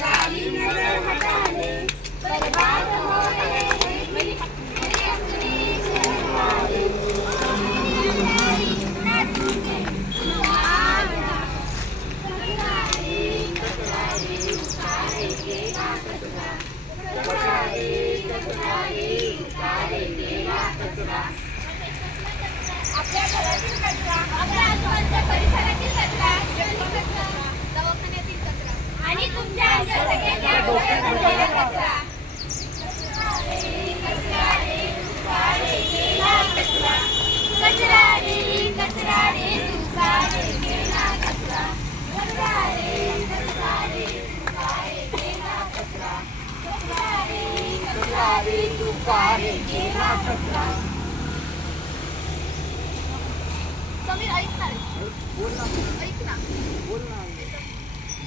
जाली नजर हटा ले, बर्बाद हो गए मेरे अपने शहर वाले। ना तुझे तुम्हारा कचरा रे उतारेगा कचरा, कचरा रे उतारेगा कचरा। आपल्या घरातील कचरा, आपल्या आजूबाजूच्या परिसरातील कचरा, दवाखान्यातील कचरा आणि तुमच्या आमच्या सगळ्यांच्या डोक्यात कचरा। कचरा रे उतारेगा कचरा, कचरा रे उतारेगा कचरा, कचरा रे उतारेगा कचरा, कचरा रे उतारेगा कचरा। समीर ऐक ना, बोल ना. ऐक ना. बोल ना.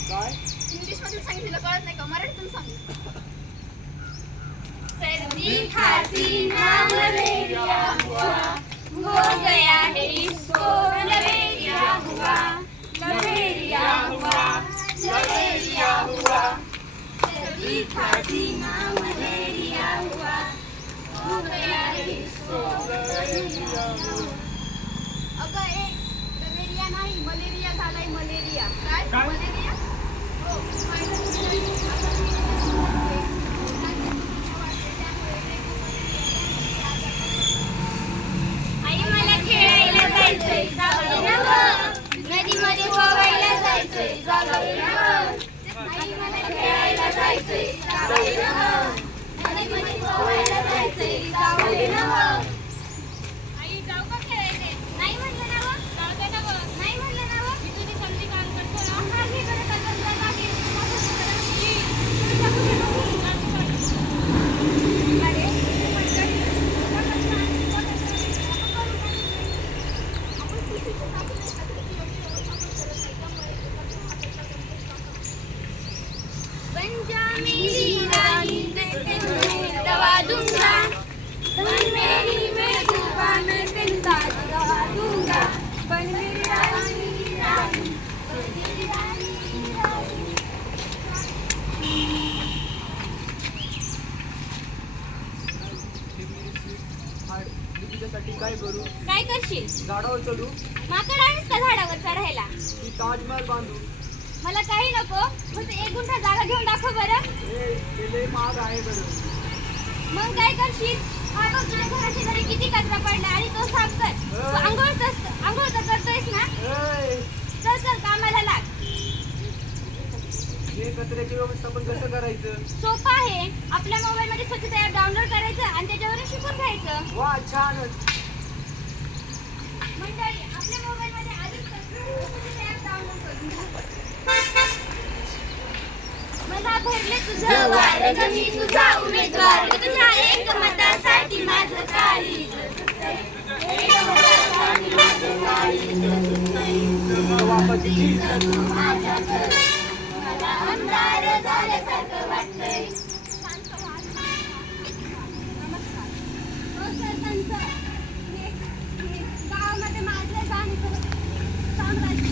काय? इंग्लिश मध्ये सांगितलं कळत नाही का? मराठीतून सांग. सर्दी खांसी ना मलेरिया हुआ, हो गया है इसको लवेरिया हुआ, लवेरिया हुआ, लवेरिया हुआ। सर्दी खांसी ना मलेरिया हुआ, हो गया है इसको लवेरिया हुआ। अगं ए, लवेरिया नाही मलेरिया झालाय, मलेरिया। काय मलेरिया? हो, आई मला खेळायला जायचंय, जाऊ दे ना नदीमध्ये पोहायला जायचंय, जाऊ दे ना। आई मला खेळायला जायचंय, जाऊ दे ना नदीमध्ये पोहायला जायचंय, जाऊ दे ना। आई जाऊ का खेळायला? नाही म्हणलं ना व, जाऊ दे ना व, नाही म्हणलं ना व। मी तुझी समजी काम करतो ना, हा मी करत असेल तर बाकी बन जा मेरी रानी, मैं तुम्हें दवा दूंगा, बन मेरी महबूबा, मैं तेरी ताज दवा दूंगा, बन मेरी रानी रानी, बन मेरी रानी रानी। मी तुझ्यासाठी काय करू? काय करशील? झाडावर चढू माकड आहेस का झाडावर चढायला? की ताजमहल बांधू? मला काही नको, फक्त 1 गुंठा जागा घेऊन दाखव बरं. ते लय महाग आहे बरं. मग काय करशील? हा बघ तुझ्या घराच्या घरी किती कचरा पडला आणि तो साफ कर. तू आंघोळ तर करतोयस ना? चल चल कामाला लाग. हे कचऱ्याची व्यवस्थापन कसं करायचं? सोपं आहे. आपल्या मोबाईल मध्ये स्वच्छता ॲप डाउनलोड करायचं आणि त्याच्यावरून शिकून घ्यायचं. वा छानच. मंडळी आपल्या मोबाईल मध्ये आधीच स्वच्छता ॲप डाउनलोड करून घ्या. मला भरले तुझं वार ग, मी तुझा उमेदवार ग, तुझ्या एक मतासाठी माझं काळीज तुटतंय, एक मतासाठी माझं काळीज तुटतंय, तू माझ्याकडं मला अंधार झाल्यासारखं वाटतंय। नमस्कार. हो सरपंच, गावामध्ये माजले जाण्याचं साम्राज्य,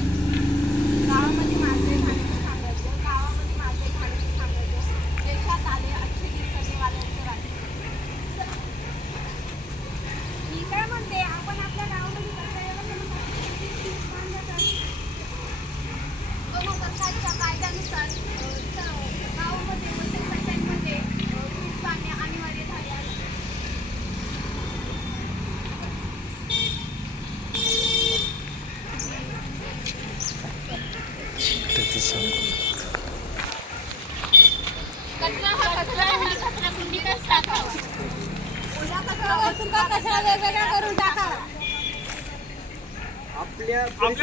गावामध्ये माजले जाण्याचं साम्राज्य, गावामध्ये माजले जाण्याचं साम्राज्य, देशात आले 800 दिवसांनीवाल्यांचं राज्य। मी काय म्हणते, आपण आपल्या गावामध्ये कचरा सरकारच्या कायद्यानुसार गावामध्ये वसतिगृहांमध्ये वीज बांधणे अनिवार्य झाले आहे। कचरा हा कचरा आणि कचराकुंडीतच टाकावा. ओला कचरा व सुका कचरा वेगवेगळा करून टाकावा. आपल्या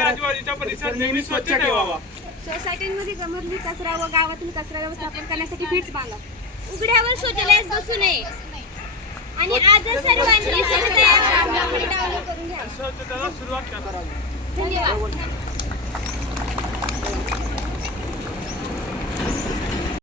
आजूबाजूचा परिसर नेहमी स्वच्छ ठेवावा. सोसायटीमध्ये गमरली कचरा व गावातील कचरा व्यवस्थापन करण्यासाठी फिट्स बांधा. उघड्यावर शौचालयास बसू नये आणि आजच सर्वांनी स्वच्छता ॲप डाउनलोड करून घ्या. स्वच्छतेला सुरुवात करावी. धन्यवाद.